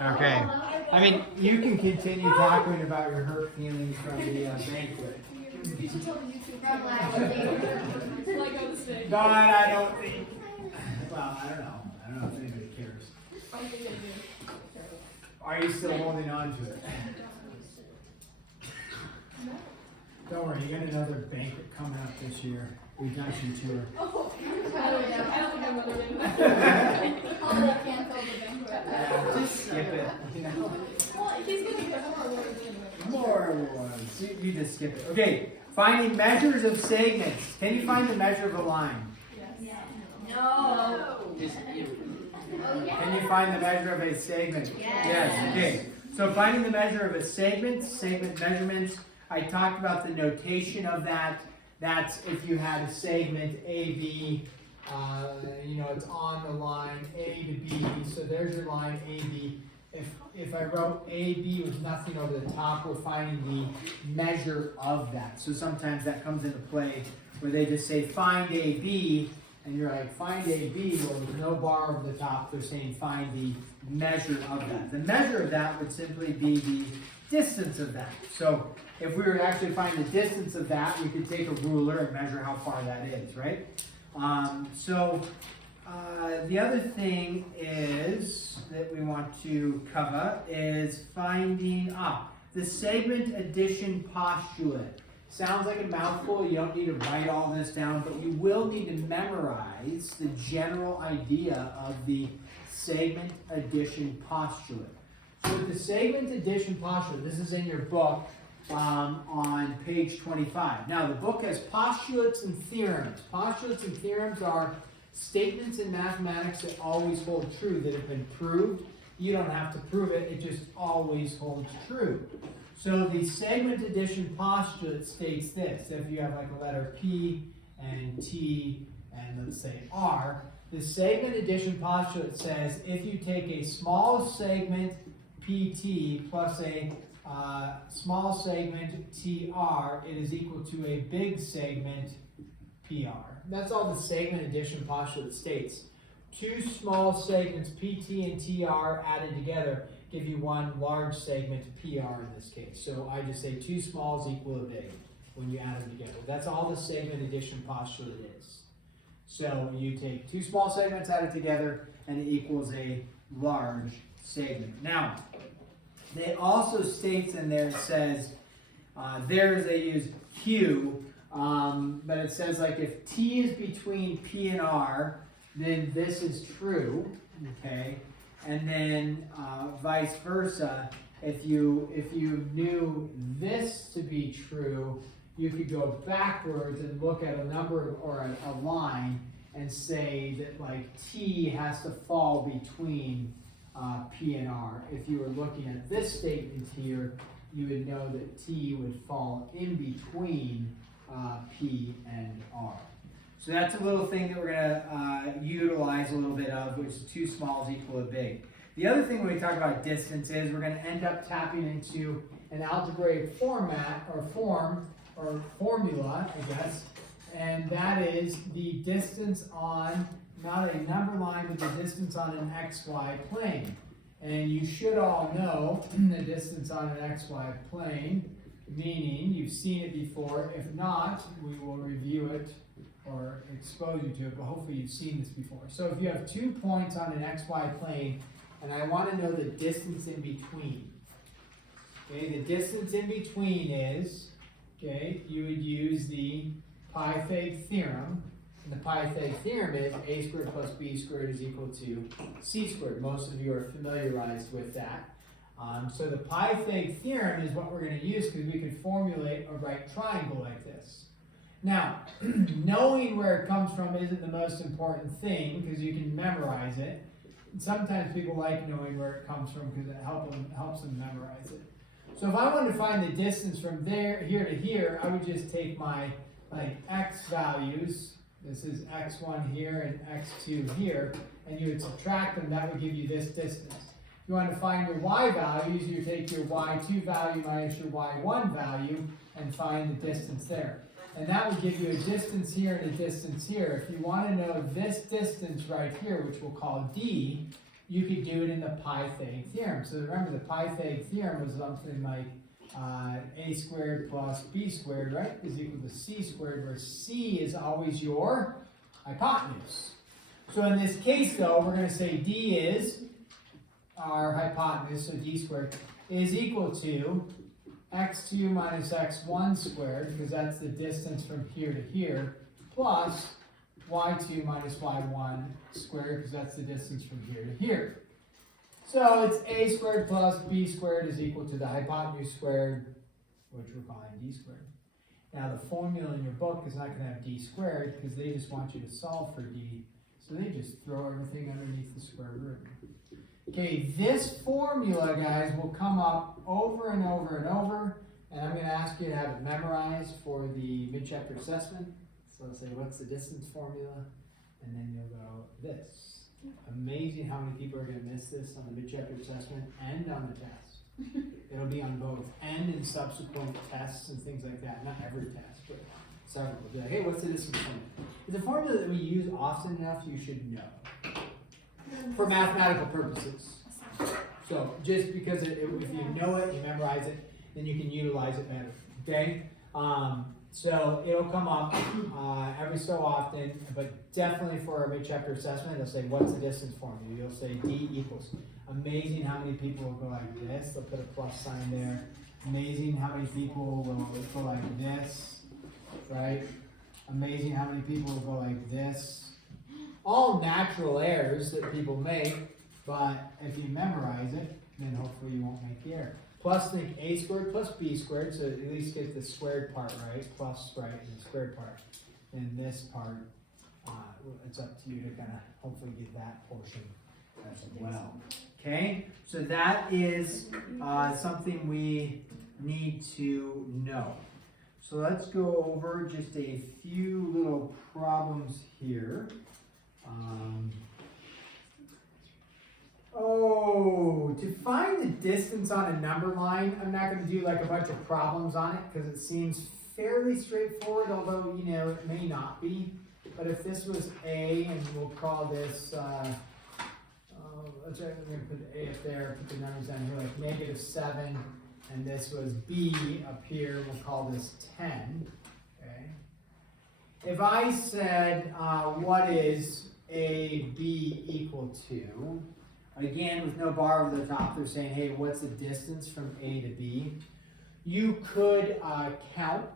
Okay. I mean, you can continue talking about your hurt feelings from the banquet. God, I don't think. Well, I don't know. I don't know if anybody cares. Are you still holding on to it? Don't worry, you got another banquet coming up this year. Redemption tour. Oh, I don't think I'm going to Holiday canceled the banquet. Yeah, just skip it. You know. Well, he's going to get more awards anyway. More awards. You just skip it. Okay. Finding measures of segments. Can you find the measure of a line? Yes. No. Can you find the measure of a segment? Yes. Okay. So finding the measure of a segment measurements. I talked about the notation of that. That's if you had a segment AB, it's on the line A to B. So there's your line AB. If I wrote AB with nothing over the top, we're finding the measure of that. So sometimes that comes into play where they just say find AB, and you're like, find AB, well, with no bar over the top, they're saying find the measure of that. The measure of that would simply be the distance of that. So if we were to actually find the distance of that, we could take a ruler and measure how far that is, right? The other thing is that we want to cover is finding the segment addition postulate. Sounds like a mouthful. You don't need to write all this down, but you will need to memorize the general idea of the segment addition postulate. So with the segment addition postulate, this is in your book on page 25. Now the book has postulates and theorems. Postulates and theorems are statements in mathematics that always hold true, that have been proved. You don't have to prove it, it just always holds true. So the segment addition postulate states this. If you have like a letter P and T and let's say R, the segment addition postulate says if you take a small segment PT plus a small segment TR, it is equal to a big segment PR. That's all the segment addition postulate states. Two small segments PT and TR added together give you one large segment PR in this case. So I just say two smalls equal a big when you add them together. That's all the segment addition postulate is. So you take two small segments added together and it equals a large segment. Now, it also states in there, it says, they use Q, but it says like if T is between P and R, then this is true, okay? And then vice versa, if you knew this to be true, you could go backwards and look at a number or a line and say that like T has to fall between P and R. If you were looking at this statement here, you would know that T would fall in between P and R. So that's a little thing that we're going to utilize a little bit of, which is two smalls equal a big. The other thing when we talk about distance is we're going to end up tapping into an algebraic format or form or formula, I guess, and that is the distance on not a number line, but the distance on an XY plane. And you should all know the distance on an XY plane, meaning you've seen it before. If not, we will review it or expose you to it, but hopefully you've seen this before. So if you have 2 points on an XY plane, and I want to know the distance in between. Okay, the distance in between is, you would use the Pythag theorem. And the Pythag theorem is a squared plus b squared is equal to c squared. Most of you are familiarized with that. So the Pythag theorem is what we're going to use because we could formulate a right triangle like this. Now, knowing where it comes from isn't the most important thing because you can memorize it. And sometimes people like knowing where it comes from because it helps them memorize it. So if I wanted to find the distance from here to here, I would just take my x values. This is x1 here and x2 here, and you would subtract them. That would give you this distance. If you want to find your y values, you take your y2 value minus your y1 value and find the distance there. And that would give you a distance here and a distance here. If you want to know this distance right here, which we'll call d, you could do it in the Pythag theorem. So remember, the Pythag theorem was something like a squared plus b squared, right, is equal to c squared, where c is always your hypotenuse. So in this case, though, we're going to say d is our hypotenuse, so d squared, is equal to x2 minus x1 squared, because that's the distance from here to here, plus y2 minus y1 squared, because that's the distance from here to here. So it's a squared plus b squared is equal to the hypotenuse squared, which we're calling d squared. Now the formula in your book is not going to have d squared, because they just want you to solve for d, so they just throw everything underneath the square root. Okay, this formula, guys, will come up over and over and over, and I'm going to ask you to have it memorized for the mid-chapter assessment. So I'll say, what's the distance formula? And then you'll go, this. Amazing how many people are going to miss this on the mid-chapter assessment and on the test. It'll be on both, and in subsequent tests and things like that. Not every test, but several. Will be like, hey, what's the distance formula? It's a formula that we use often enough you should know. For mathematical purposes. So just because if you know it, you memorize it, then you can utilize it better. Okay? So it'll come up every so often, but definitely for our mid-chapter assessment, it'll say, what's the distance formula? You'll say d equals. Amazing how many people will go like this. They'll put a plus sign there. Amazing how many people will go like this, right? Amazing how many people will go like this. All natural errors that people make, but if you memorize it, then hopefully you won't make the error. Plus, think a squared plus b squared, so at least get the squared part right, plus, right, and the squared part. And this part, it's up to you to kind of hopefully get that portion as well. Okay, so that is something we need to know. So let's go over just a few little problems here. To find the distance on a number line, I'm not going to do like a bunch of problems on it because it seems fairly straightforward, although, you know, it may not be. But if this was A, and we'll call this, let's say we're going to put A up there, put the numbers down here like -7, and this was B up here, we'll call this 10, okay? If I said, what is AB equal to? Again, with no bar over the top, they're saying, hey, what's the distance from A to B? You could count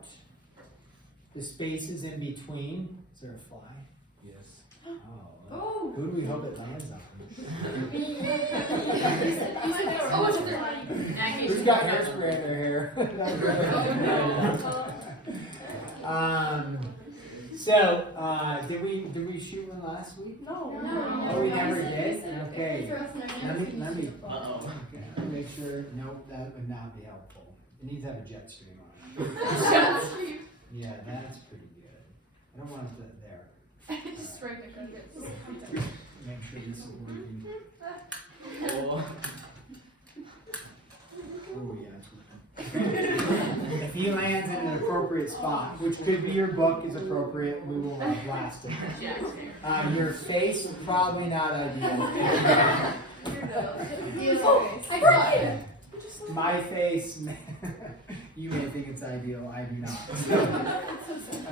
the spaces in between. Is there a fly? Yes. Oh. Who do we hope it lands on? Who's got hairspray in their hair? Did we shoot one last week? No. Oh, we never did? Okay. Let me make sure. Nope, that would not be helpful. It needs to have a jet stream on it. Yeah, that's pretty good. I don't want it there. Just right there. Make sure this is working. Oh, yeah. If he lands in an appropriate spot, which could be your book is appropriate, we will blast it. Your face is probably not ideal. I got it. My face, you may think it's ideal, I do not.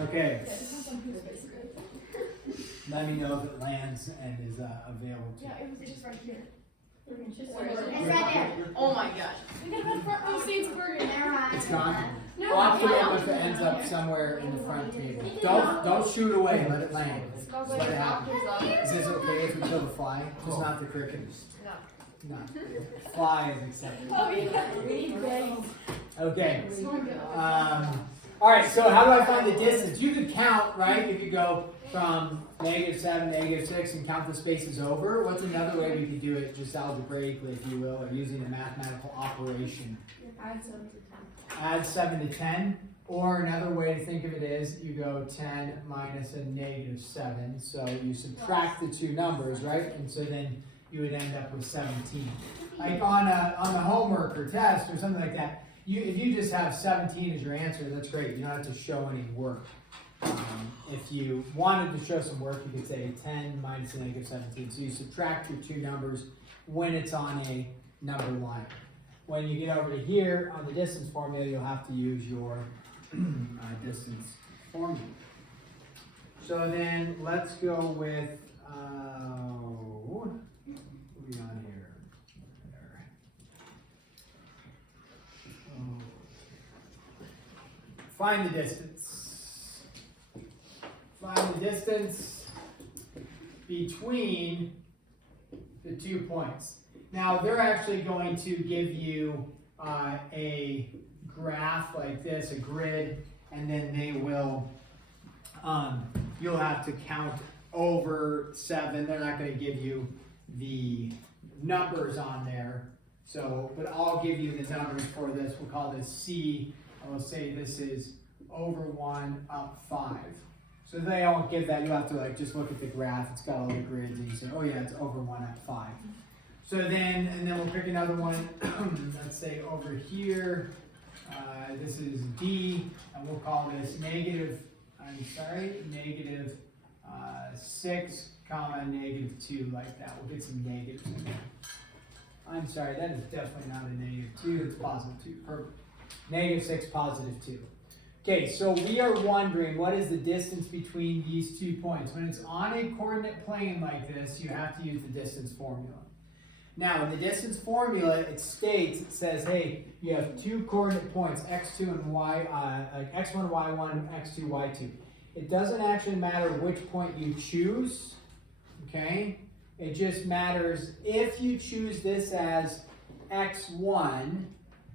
Okay. Let me know if it lands and is available to you. Yeah, it was just right here. It's right there. Oh my gosh. We gotta put front row seats burger. It's gone. No, Watch it if it ends up somewhere in the front table. Don't shoot away, let it land. Just let it happen. Is this okay if we kill the fly? Just not the cricket. No. Fly is acceptable. Oh yeah. We need bags. Okay. Alright, so how do I find the distance? You could count, right? You could go from -7, -6 and count the spaces over. What's another way we could do it, just algebraically, if you will, or using a mathematical operation? Add 7 to 10. Or another way to think of it is you go 10 minus a -7. So you subtract the two numbers, right? And so then you would end up with 17. Like on the homework or test or something like that, if you just have 17 as your answer, that's great. You don't have to show any work. If you wanted to show some work, you could say 10 minus a -17. So you subtract your two numbers when it's on a number line. When you get over to here on the distance formula, you'll have to use your distance formula. So then let's go with, what are we on here? There. Oh. Find the distance. Find the distance between the 2 points. Now they're actually going to give you a graph like this, a grid, and then they will, you'll have to count over 7. They're not going to give you the numbers on there. So, but I'll give you the numbers for this. We'll call this C. I will say this is over 1 up 5. So they won't give that. You have to like just look at the graph. It's got all the grids, and you say, oh yeah, it's over 1 up 5. So then, and then we'll pick another one. Let's say over here. This is D, and we'll call this negative 6, comma, negative 2, like that. We'll get some negatives in there. I'm sorry, that is definitely not a negative 2, it's positive 2. Perfect. Negative 6, positive 2. Okay, so we are wondering what is the distance between these 2 points. When it's on a coordinate plane like this, you have to use the distance formula. Now, in the distance formula, it states, it says, hey, you have 2 coordinate points, x2 and y, x1, y1, and x2, y2. It doesn't actually matter which point you choose, okay? It just matters if you choose this as x1,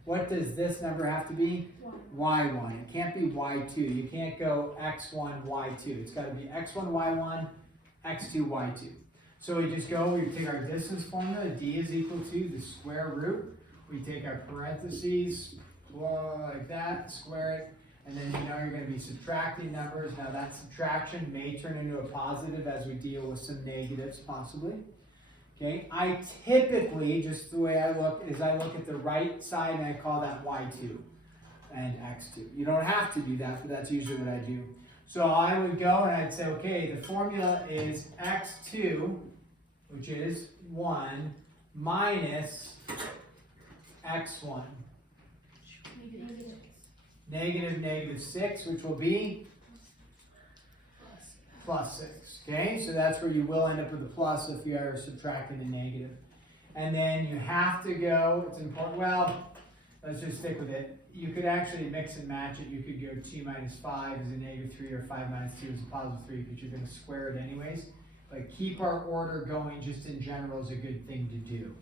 what does this number have to be? Y1. It can't be y2. You can't go x1, y2. It's got to be x1, y1, x2, y2. So we just go, we take our distance formula, d is equal to the square root. We take our parentheses, like that, square it, and then you know you're going to be subtracting numbers. Now that subtraction may turn into a positive as we deal with some negatives possibly. Okay, I typically, just the way I look, is I look at the right side and I call that y2 and x2. You don't have to do that, but that's usually what I do. So I would go and I'd say, okay, the formula is x2, which is 1, minus x1. Negative 6, which will be plus 6. Okay, so that's where you will end up with a plus if you are subtracting a negative. And then you have to go, it's important, well, let's just stick with it. You could actually mix and match it. You could go 2 minus 5 is a negative 3 or 5 minus 2 is a positive 3 because you're going to square it anyways. But keep our order going just in general is a good thing to do.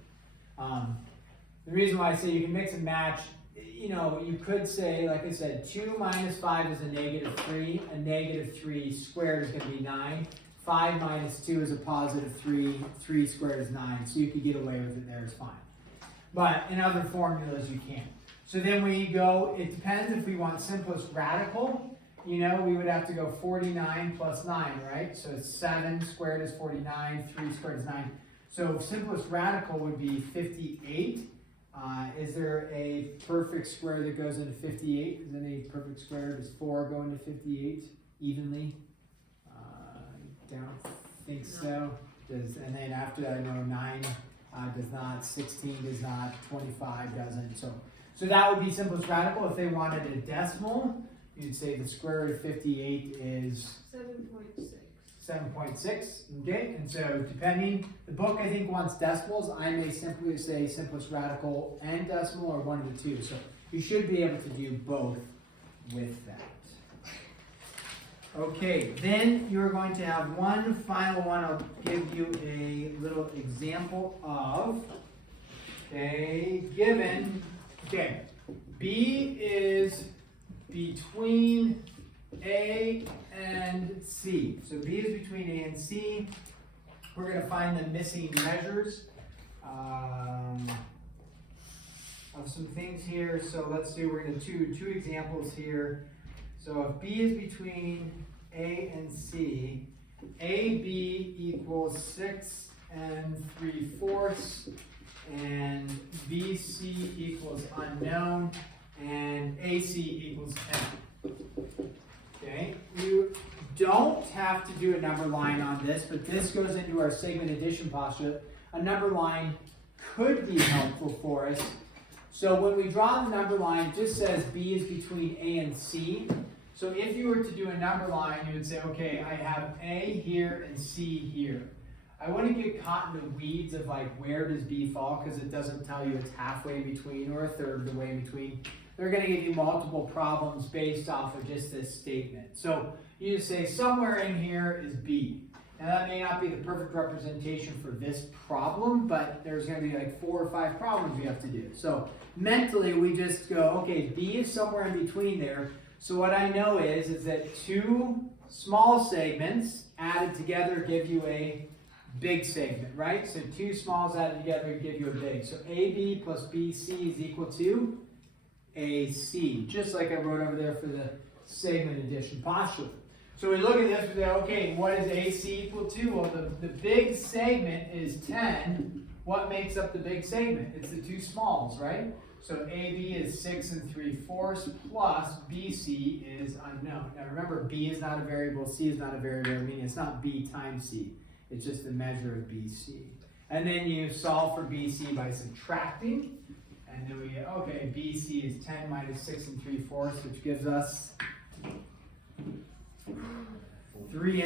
The reason why I say you can mix and match, you know, you could say, like I said, 2 minus 5 is a negative 3. A negative 3 squared is going to be 9. 5 minus 2 is a positive 3. 3 squared is 9. So you could get away with it there, it's fine. But in other formulas, you can't. So then we go, it depends if we want simplest radical. You know, we would have to go 49 plus 9, right? So 7 squared is 49, 3 squared is 9. So simplest radical would be 58. Is there a perfect square that goes into 58? Is there any perfect square? Does 4 go into 58 evenly? Don't think so. And then after that, I know 9 does not, 16 does not, 25 doesn't. So that would be simplest radical. If they wanted a decimal, you'd say the square root of 58 is 7.6. 7.6, okay? And so depending, the book I think wants decimals. I may simply say simplest radical and decimal or 1 of the 2. So you should be able to do both with that. Okay, then you're going to have one final one I'll give you a little example of. Okay, given, okay, B is between A and C. So B is between A and C. We're going to find the missing measures of some things here. So let's do, we're going to do two examples here. So if B is between A and C, AB equals 6 3/4, and BC equals unknown, and AC equals 10. Okay, you don't have to do a number line on this, but this goes into our segment addition postulate. A number line could be helpful for us. So when we draw the number line, it just says B is between A and C. So if you were to do a number line, you would say, okay, I have A here and C here. I wouldn't get caught in the weeds of like, where does B fall? Because it doesn't tell you it's halfway in between or a third of the way in between. They're going to give you multiple problems based off of just this statement. So you just say somewhere in here is B. Now that may not be the perfect representation for this problem, but there's going to be like 4 or 5 problems you have to do. So mentally we just go, okay, B is somewhere in between there. So what I know is that 2 small segments added together give you a big segment, right? So 2 smalls added together give you a big. So AB plus BC is equal to AC, just like I wrote over there for the segment addition postulate. So we look at this and say, okay, what is AC equal to? Well, the big segment is 10. What makes up the big segment? It's the 2 smalls, right? So AB is 6 3/4 plus BC is unknown. Now remember, B is not a variable, C is not a variable, meaning it's not B times C. It's just the measure of BC. And then you solve for BC by subtracting. And then we get, okay, BC is 10 minus 6 3/4, which gives us 3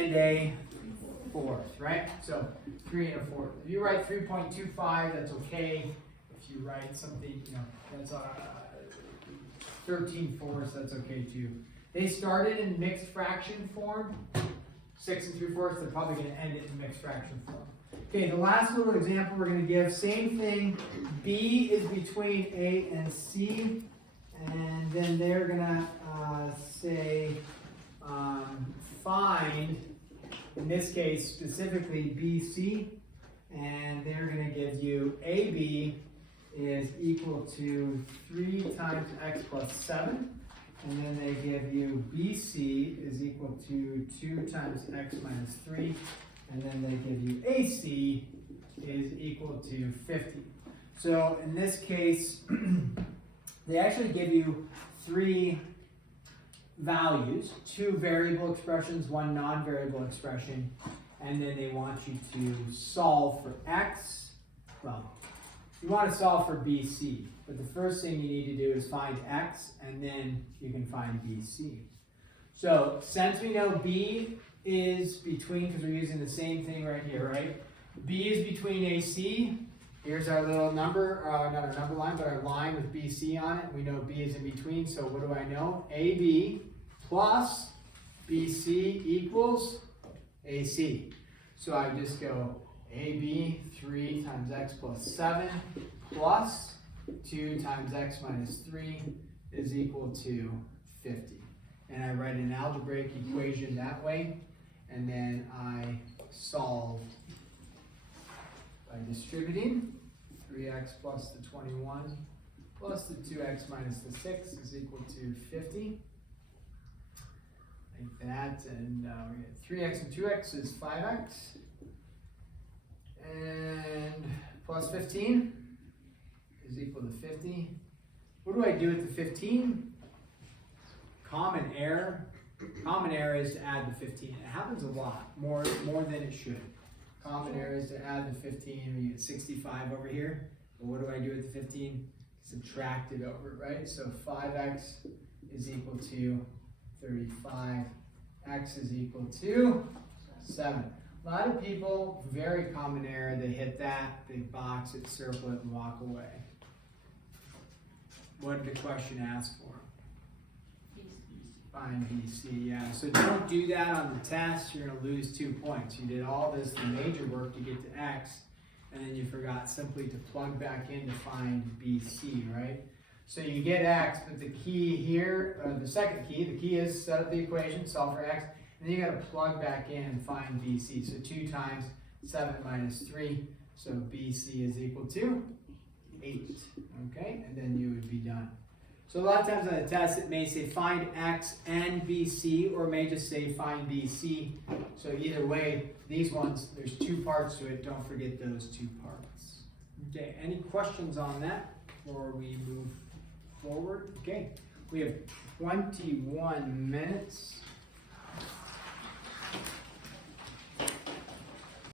1/4, right? So 3 1/4. If you write 3.25, that's okay. If you write something, that's 13/4, that's okay too. They started in mixed fraction form, 6 3/4, they're probably going to end it in mixed fraction form. Okay, the last little example we're going to give, same thing. B is between A and C, and then they're going to say find, in this case specifically BC, and they're going to give you AB is equal to 3 times x plus 7, and then they give you BC is equal to 2 times x minus 3, and then they give you AC is equal to 50. So in this case, they actually give you 3 values, 2 variable expressions, 1 non-variable expression, and then they want you to solve for x. Well, you want to solve for BC, but the first thing you need to do is find x, and then you can find BC. So since we know B is between, because we're using the same thing right here, right? B is between AC. Here's our little number, not our number line, but our line with BC on it. We know B is in between, so what do I know? AB plus BC equals AC. So I just go AB 3 times x plus 7 plus 2 times x minus 3 is equal to 50. And I write an algebraic equation that way, and then I solve by distributing 3x plus the 21 plus the 2x minus the 6 is equal to 50. Like that, and we get 3x and 2x is 5x, and plus 15 is equal to 50. What do I do with the 15? Common error. Common error is to add the 15. It happens a lot, more than it should. Common error is to add the 15. We get 65 over here. But what do I do with the 15? Subtract it over, right? So 5x is equal to 35. X is equal to 7. A lot of people, very common error, they hit that, they box it, circle it, and walk away. What did the question ask for? Find BC, yeah. So don't do that on the test, you're going to lose 2 points. You did all this, the major work to get to X, and then you forgot simply to plug back in to find BC, right? So you get X, but the key here, the second key, the key is set up the equation, solve for X, and then you got to plug back in and find BC. So 2 times 7 minus 3, so BC is equal to 8, okay? And then you would be done. So a lot of times on the test, it may say find X and BC, or it may just say find BC. So either way, these ones, there's 2 parts to it. Don't forget those 2 parts. Okay, any questions on that before we move forward? Okay, we have 21 minutes.